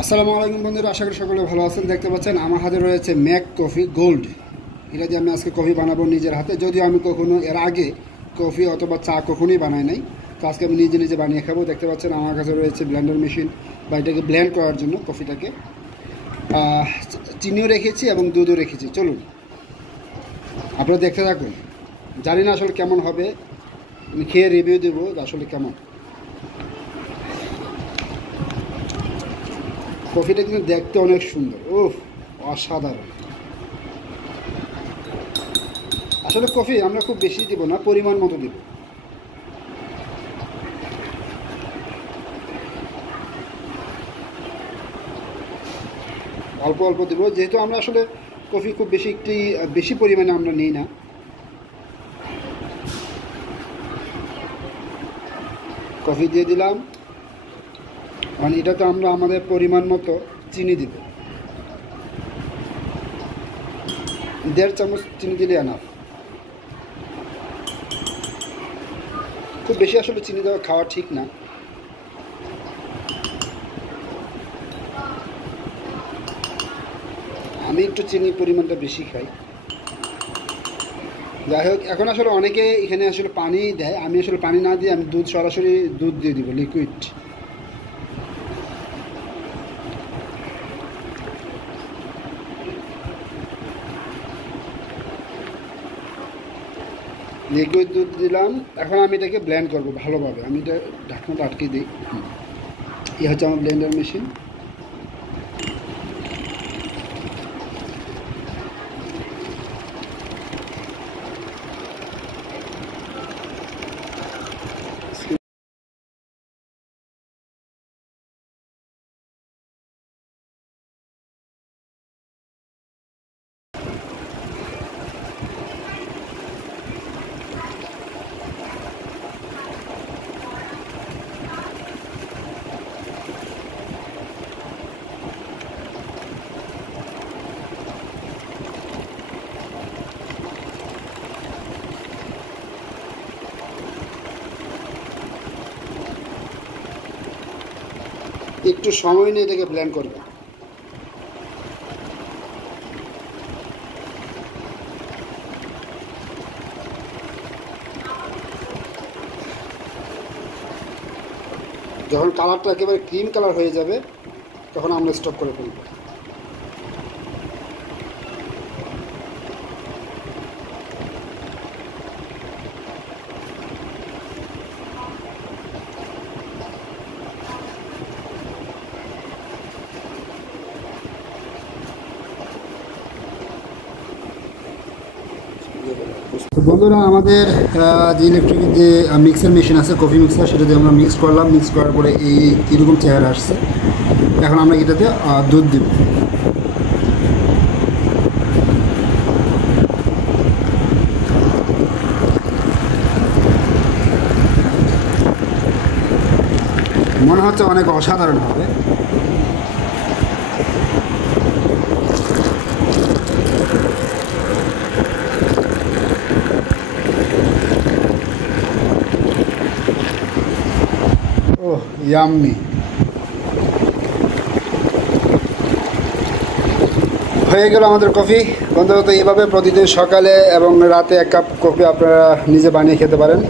আসসালামু আলাইকুম বন্ধুরা, আশা করি সকলে ভালো আছেন। দেখতে পাচ্ছেন আমার হাতে রয়েছে ম্যাক কফি গোল্ড। এটা দিয়ে আমি আজকে কফি বানাবো নিজের হাতে, যদিও আমি কখনো এর আগে কফি অথবা চা কখনোই বানাই নাই। তো আজকে আমি নিজে নিজে বানিয়ে খাবো। দেখতে পাচ্ছেন আমার কাছে রয়েছে ব্লেন্ডার মেশিন, বা এটাকে ব্লেন্ড করার জন্য কফিটাকে। চিনিও রেখেছি এবং দুধও রেখেছি। চলুন আপনারা দেখতে থাকুন। জানি না আসলে কেমন হবে, আমি খেয়ে রিভিউ দেবো আসলে কেমন। কফিটা কিন্তু দেখতে অনেক সুন্দর, উফ অসাধারণ। আসলে কফি আমরা খুব বেশি দিব না, পরিমাণ মতো দিব। অল্প অল্প দেবো, যেহেতু আমরা আসলে কফি খুব বেশি পরিমাণে আমরা নিই না। কফি দিয়ে দিলাম, মানে এটাতে আমরা আমাদের পরিমাণ মতো চিনি দিব। 1.5 চামচ চিনি দিলে এনাফ। খুব বেশি আসলে চিনি দেওয়া খাওয়া ঠিক না। আমি একটু চিনির পরিমাণটা বেশি খাই। যাই হোক, এখন আসলে অনেকে এখানে আসলে পানি দেয়, আমি আসলে পানি না দিয়ে আমি সরাসরি দুধ দিয়ে দিব, লিকুইড। লিকুইড দুধ দিলাম। এখন আমি এটাকে ব্লেন্ড করব ভালোভাবে। আমি এটা ঢাকনাটা আটকে দিই। এই হচ্ছে আমার ব্লেন্ডার মেশিন। একটু সময় নিয়ে এটাকে ব্লেন্ড করবে। যখন কালারটা একেবারে ক্রিম কালার হয়ে যাবে, তখন আমরা স্টপ করে ফেলব। তো বন্ধুরা, আমাদের যে ইলেকট্রিক যে মিক্সার মেশিন আছে, কফি মিক্সার, সেটা দিয়ে আমরা মিক্স করলাম। মিক্স করার পরে এইরকম চেহারা আসছে। এখন আমরা এটাতে দুধ দিব। মনে হচ্ছে অনেক অসাধারণ হবে। ওহ ইয়াম্মি। হয়ে গেল আমাদের কফি। বন্ধুরা, তো এইভাবে প্রতিদিন সকালে এবং রাতে 1 কাপ কফি আপনারা নিজে বানিয়ে খেতে পারেন।